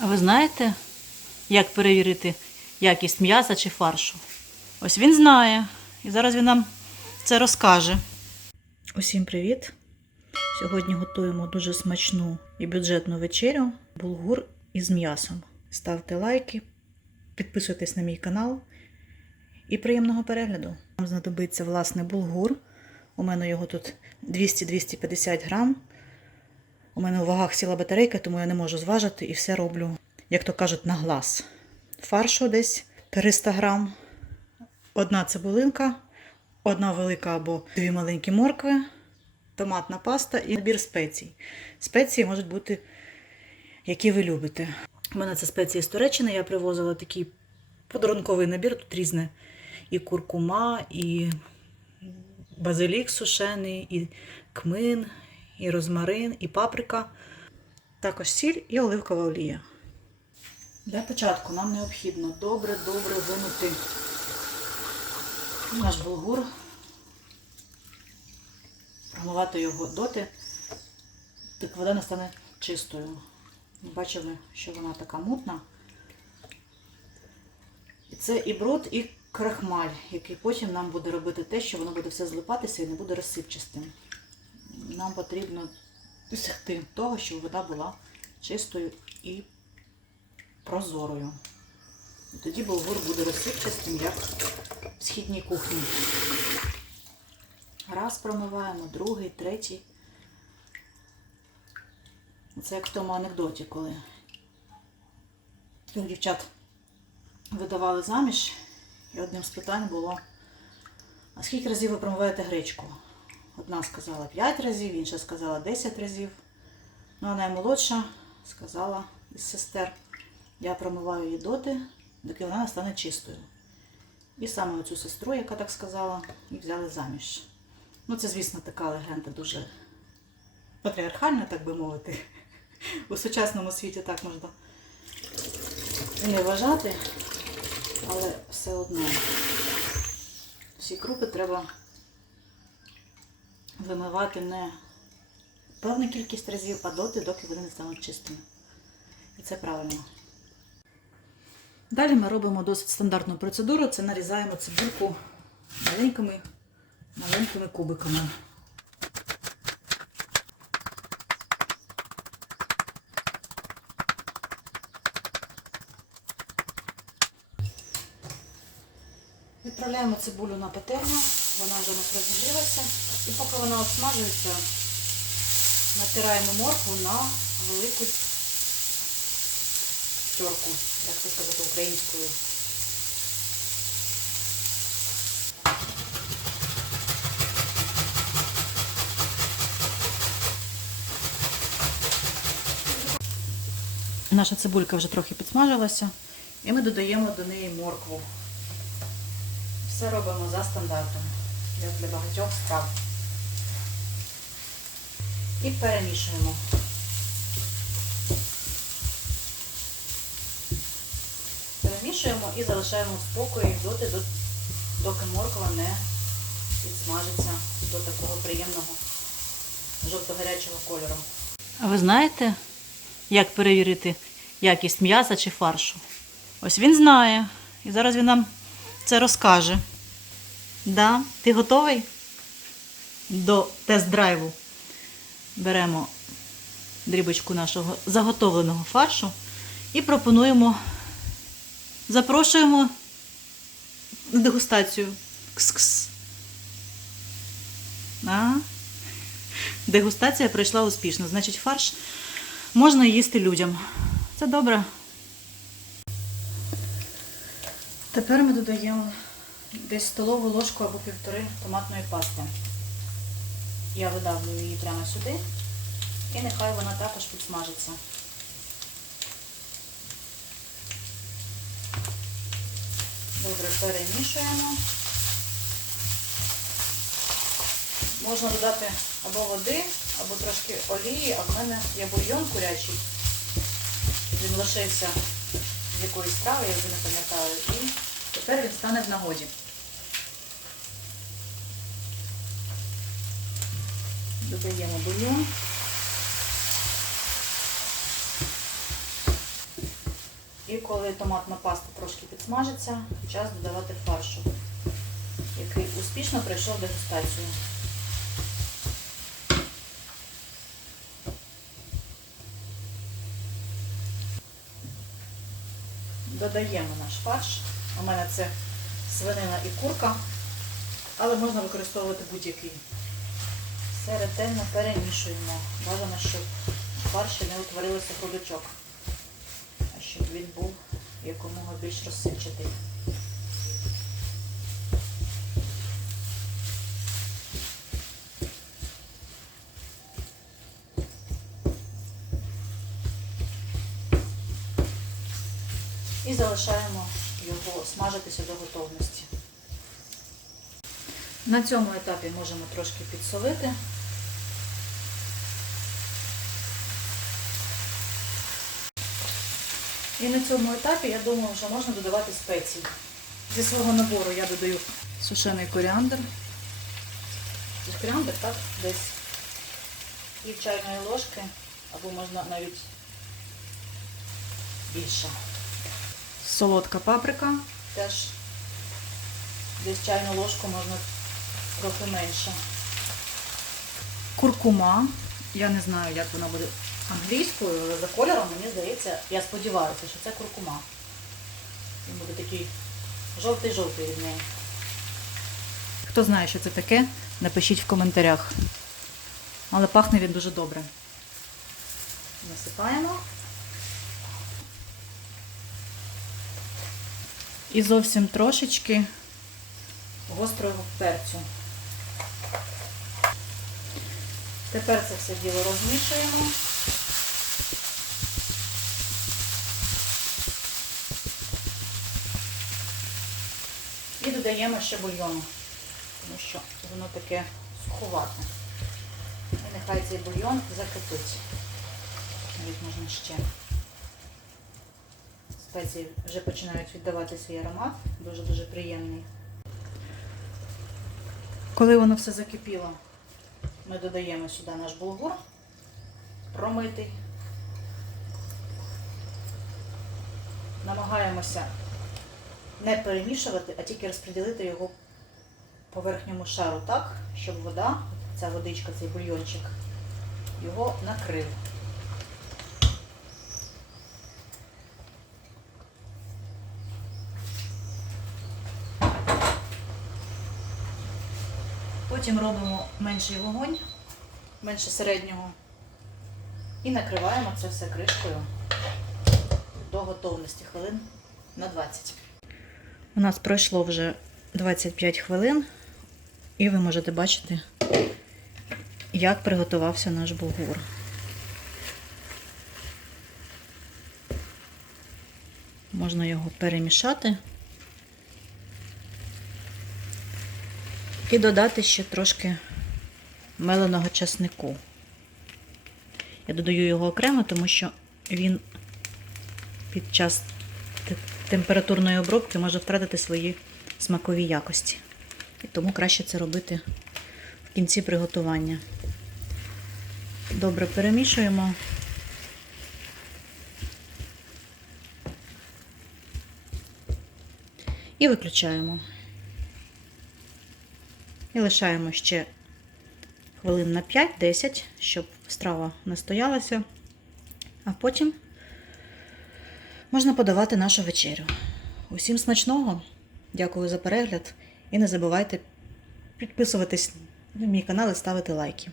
А ви знаєте, як перевірити якість м'яса чи фаршу? Ось він знає. І зараз він нам це розкаже. Усім привіт! Сьогодні готуємо дуже смачну і бюджетну вечерю булгур із м'ясом. Ставте лайки, підписуйтесь на мій канал і приємного перегляду. Нам знадобиться власне булгур. У мене його тут 200-250 грам. У мене у вагах сіла батарейка, тому я не можу зважити і все роблю, як то кажуть, на глаз. Фаршу десь 300 грам, одна цибулинка, одна велика або дві маленькі моркви, томатна паста і набір спецій. Спеції можуть бути, які ви любите. У мене це спеції з Туреччини. Я привозила такий подарунковий набір, тут різне і куркума, і базилік сушений, і кмин, і розмарин, і паприка, також сіль і оливкова олія. Для початку нам необхідно добре-добре вимити наш булгур, промивати його доти, так вода не стане чистою. Бачили, що вона така мутна. І це і бруд, і крахмаль, який потім нам буде робити те, що воно буде все злипатися і не буде розсипчастим. Нам потрібно досягти того, щоб вода була чистою і прозорою. І тоді булгур буде розсипчастим, як в східній кухні. Раз промиваємо, другий, третій. Це як в тому анекдоті, коли трьох дівчат видавали заміж, і одним з питань було: а скільки разів ви промиваєте гречку? Одна сказала 5 разів, інша сказала 10 разів. Ну, а наймолодша сказала із сестер, я промиваю її доти, доки вона не стане чистою. І саме цю сестру, яка так сказала, і взяли заміж. Ну, це, звісно, така легенда дуже патріархальна, так би мовити. У сучасному світі так можна не вважати, але все одно всі крупи треба вимивати не певну кількість разів, а доти, доки вони не стануть чистими. І це правильно. Далі ми робимо досить стандартну процедуру. Це нарізаємо цибульку маленькими, маленькими кубиками. Відправляємо цибулю на пательню, вона вже у нас розігрілася. І поки вона обсмажується, натираємо моркву на велику терку, як це сказати українською. Наша цибулька вже трохи підсмажилася, і ми додаємо до неї моркву. Все робимо за стандартом, як для багатьох страв. І перемішуємо. Перемішуємо і залишаємо в спокої доти, доки морква не підсмажиться до такого приємного жовто-гарячого кольору. А ви знаєте, як перевірити якість м'яса чи фаршу? Ось він знає. І зараз він нам це розкаже. Да? Ти готовий до тест-драйву? Беремо дрібочку нашого заготовленого фаршу і пропонуємо, запрошуємо на дегустацію. Кс-кс. А? Дегустація пройшла успішно. Значить, фарш можна їсти людям. Це добре. Тепер ми додаємо десь столову ложку або півтори томатної пасти. Я видавлюю її прямо сюди і нехай вона також підсмажиться. Добре перемішуємо. Можна додати або води, або трошки олії, а в мене є бульйон курячий. Він лишився з якоїсь страви, я вже не пам'ятаю, він стане в нагоді. Додаємо бульйон. І коли томатна паста трошки підсмажиться, час додавати фаршу, який успішно пройшов дегустацію. Додаємо наш фарш. У мене це свинина і курка, але можна використовувати будь-який. Все ретельно перемішуємо. Бажано, щоб фарші не утворилося грудочок, а щоб він був якомога більш розсипчатий. І залишаємо його смажитися до готовності. На цьому етапі можемо трошки підсолити. І на цьому етапі, я думаю, вже можна додавати спеції. Зі свого набору я додаю сушений коріандр. Коріандр, так? Десь пів чайної ложки, або можна навіть більше. Солодка паприка теж десь чайну ложку можна трохи менше. Куркума. Я не знаю, як вона буде англійською, але за кольором, мені здається, я сподіваюся, що це куркума. Він буде такий жовтий-жовтий від неї. Хто знає, що це таке, напишіть в коментарях. Але пахне він дуже добре. Насипаємо. І зовсім трошечки гострого перцю. Тепер це все діло розмішуємо. І додаємо ще бульйону, тому що воно таке суховате. І нехай цей бульйон закипить. Навіть можна ще. Спеції вже починають віддавати свій аромат, дуже-дуже приємний. Коли воно все закипіло, ми додаємо сюди наш булгур промитий. Намагаємося не перемішувати, а тільки розподілити його по верхньому шару так, щоб вода, ця водичка, цей бульйончик, його накрив. Потім робимо менший вогонь, менше середнього. І накриваємо це все кришкою до готовності хвилин на 20. У нас пройшло вже 25 хвилин, і ви можете бачити, як приготувався наш булгур. Можна його перемішати і додати ще трошки меленого часнику. Я додаю його окремо, тому що він під час температурної обробки може втратити свої смакові якості. І тому краще це робити в кінці приготування. Добре перемішуємо. І виключаємо. І лишаємо ще хвилин на 5-10, щоб страва настоялася. А потім можна подавати нашу вечерю. Усім смачного! Дякую за перегляд і не забувайте підписуватись на мій канал і ставити лайки.